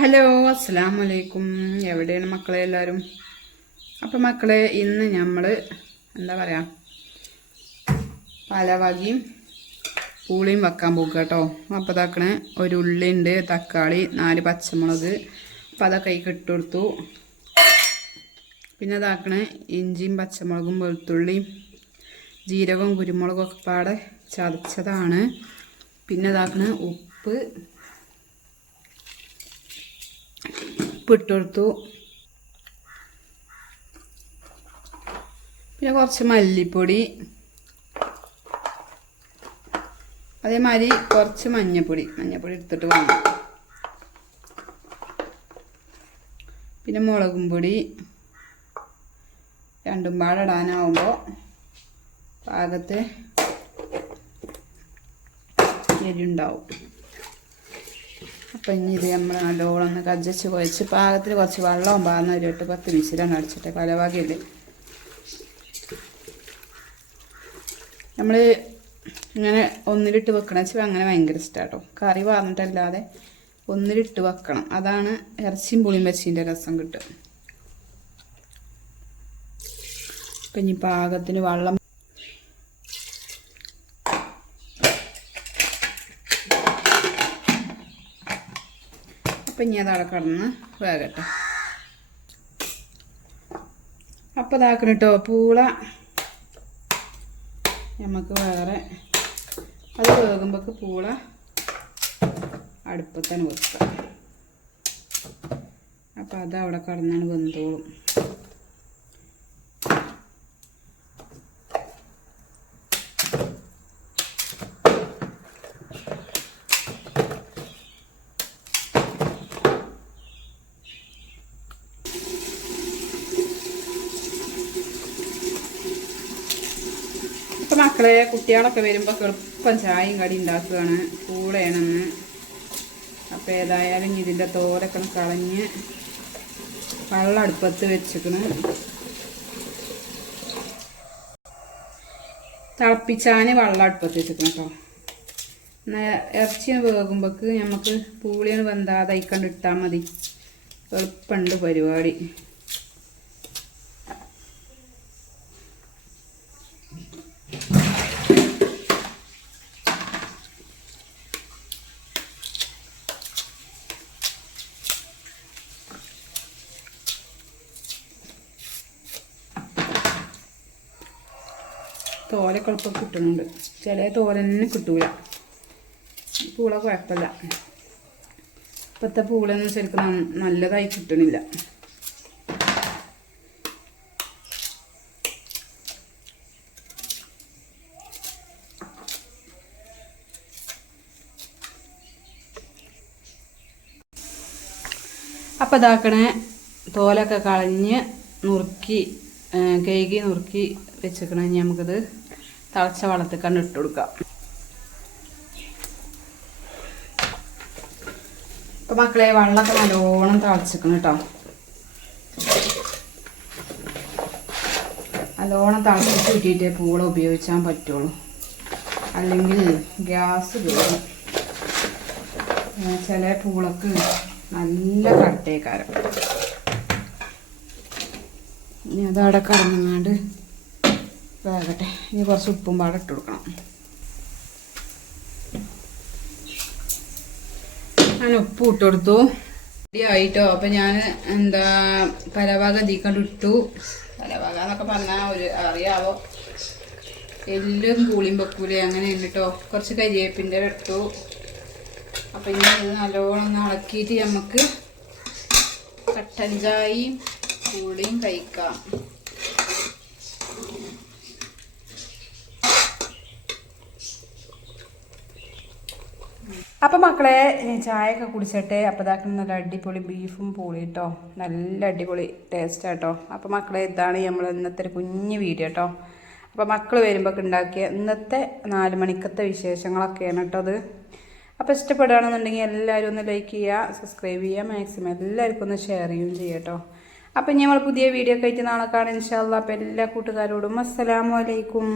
Hello അസ്സാം വലൈക്കും എവിടെയാണ് മക്കളെ എല്ലാവരും? അപ്പം മക്കളെ ഇന്ന് നമ്മൾ എന്താ പറയുക പലവകയും പൂളിയും വെക്കാൻ പോകുക കേട്ടോ. അപ്പോൾ ഇതാക്കണ ഒരു ഉള്ളി ഉണ്ട് തക്കാളി നാല് പച്ചമുളക്. അപ്പം അതൊക്കെ കൈക്ക് ഇട്ട് കൊടുത്തു. പിന്നെ ഇതാക്കണ ഇഞ്ചിയും പച്ചമുളകും വെളുത്തുള്ളിയും ജീരകവും കുരുമുളകും ഒക്കെ പാടെ ചതച്ചതാണ്. പിന്നെ ഇതാക്കണ ഉപ്പ് ഉപ്പിട്ട് കൊടുത്തു പിന്നെ കുറച്ച് മല്ലിപ്പൊടി. അതേമാതിരി കുറച്ച് മഞ്ഞപ്പൊടി. മഞ്ഞപ്പൊടി എടുത്തിട്ട് വേണം. പിന്നെ മുളകും പൊടി. രണ്ടും പാടെ ഇടാനാവുമ്പോൾ പാകത്ത് എരിയുണ്ടാവും അപ്പം ഇനി ഇത് നമ്മൾ നല്ലോണം ഒന്ന് കജ്ജച്ച് കുഴച്ച് പാകത്തിൽ കുറച്ച് വെള്ളവും പാകുന്ന ഒരു എട്ട് പത്ത് വിസിലാണ് അടിച്ചിട്ട് പലവകയിൽ നമ്മൾ ഇങ്ങനെ ഒന്നിലിട്ട് വെക്കണം. വെച്ചാൽ അങ്ങനെ ഭയങ്കര ഇഷ്ടമാട്ടോ കറി വാർന്നിട്ടല്ലാതെ ഒന്നിലിട്ട് വെക്കണം. അതാണ് ഇറച്ചിയും പുളിയും വെച്ചിന്റെ രസം കിട്ടും അപ്പം ഇനി പാകത്തിന് വെള്ളം അപ്പം ഇനി അതവിടെ കടന്ന് വേകട്ടെ അപ്പം ഇതാക്കണം കേട്ടോ പൂള. നമുക്ക് വേറെ അത് വേകുമ്പോൾ പൂള അടുപ്പത്താണ് വെക്കുക. അപ്പം അതവിടെ കടന്നാണ് വെന്തോളും. മക്കളെ കുട്ടികളൊക്കെ വരുമ്പോൾ എളുപ്പം ചായയും കടി ഉണ്ടാക്കുകയാണ്. കൂടെയാണെന്ന്. അപ്പോൾ ഏതായാലും ഇതിന്റെ തോരൊക്കെ കളഞ്ഞ് വെള്ളം അടുപ്പത്ത് വെച്ചിക്കണ് തിളപ്പിച്ചാന് വെള്ളം അടുപ്പത്ത് വെച്ചിക്കണം കേട്ടോ ഇറച്ചി വേകുമ്പോൾക്ക് നമുക്ക് പൂളിയാണ് വെന്താതെ അയക്കണ്ട് ഇട്ടാൽ മതി. എളുപ്പമുണ്ട് പരിപാടി. തോലൊക്കെ എളുപ്പം കിട്ടുന്നുണ്ട്. ചില തോല തന്നെ കിട്ടൂല. പൂള കുഴപ്പമില്ല ഇപ്പോഴത്തെ പൂളൊന്നും ശരിക്കും നല്ലതായി കിട്ടണില്ല. അപ്പം ഇതാക്കണേ തോലൊക്കെ കളഞ്ഞ് നുറുക്കി കഴുകി നുറുക്കി വെച്ചേക്കണേ നമുക്കിത്. തിളച്ച വെള്ളത്തേക്കാണ് ഇട്ട് കൊടുക്കാം ഇപ്പം മക്കളെ വെള്ളമൊക്കെ നല്ലോണം തിളച്ചിക്കണം കേട്ടോ. നല്ലോണം തിളച്ചിട്ട് കിട്ടിയിട്ടേ പൂള ഉപയോഗിച്ചാൻ പറ്റുള്ളൂ. അല്ലെങ്കിൽ ഗ്യാസ് കയറും ചില പൂളക്ക് നല്ല കട്ടേക്കാരം ഇനി അതവിടെ കടന്നങ്ങാണ്ട് വേകട്ടെ. ഇനി കുറച്ച് ഉപ്പും പാടെ ഇട്ട് കൊടുക്കണം. ഞാൻ ഉപ്പ് ഇട്ട് കൊടുത്തു. റെഡിയായിട്ടോ അപ്പം ഞാൻ എന്താ പലവക തീക്കണ്ട് ഇട്ടു. പലവക എന്നൊക്കെ പറഞ്ഞാൽ ഒരു അറിയാവോ? എല്ലാം കൂളിയും വെക്കൂലേ അങ്ങനെ ഉണ്ടിട്ടോ കുറച്ച് കരിയേപ്പിന്റെ ഇട്ടു. അപ്പം ഇനി ഇത് നല്ലോണം ഒന്ന് ഇളക്കിയിട്ട് നമുക്ക് കട്ടൻ ചായയും കൂളിയും കഴിക്കാം. അപ്പം മക്കളെ ചായയൊക്കെ കുടിച്ചിട്ട് അപ്പം ഇതാക്കുന്ന നല്ല അടിപൊളി ബീഫും പൂളി കേട്ടോ നല്ല അടിപൊളി ടേസ്റ്റ് കേട്ടോ അപ്പം മക്കളെ ഇതാണ് നമ്മൾ ഇന്നത്തെ ഒരു കുഞ്ഞു വീഡിയോ കേട്ടോ അപ്പം മക്കൾ വരുമ്പോൾ ഉണ്ടാക്കിയ ഇന്നത്തെ നാല് മണിക്കത്തെ വിശേഷങ്ങളൊക്കെയാണ് കേട്ടോ അത് അപ്പോൾ ഇഷ്ടപ്പെടുകയാണെന്നുണ്ടെങ്കിൽ എല്ലാവരും ഒന്ന് ലൈക്ക് ചെയ്യുക സബ്സ്ക്രൈബ് ചെയ്യുക മാക്സിമം എല്ലാവർക്കും ഒന്ന് ഷെയർ ചെയ്യുകയും ചെയ്യുക കേട്ടോ അപ്പം ഞങ്ങൾ പുതിയ വീഡിയോ ഒക്കെ ആയിട്ട് നാളെ കാണാം. ഇൻഷാല്ല അപ്പം എല്ലാ കൂട്ടുകാരോടും അസ്സലാമു അലൈക്കും.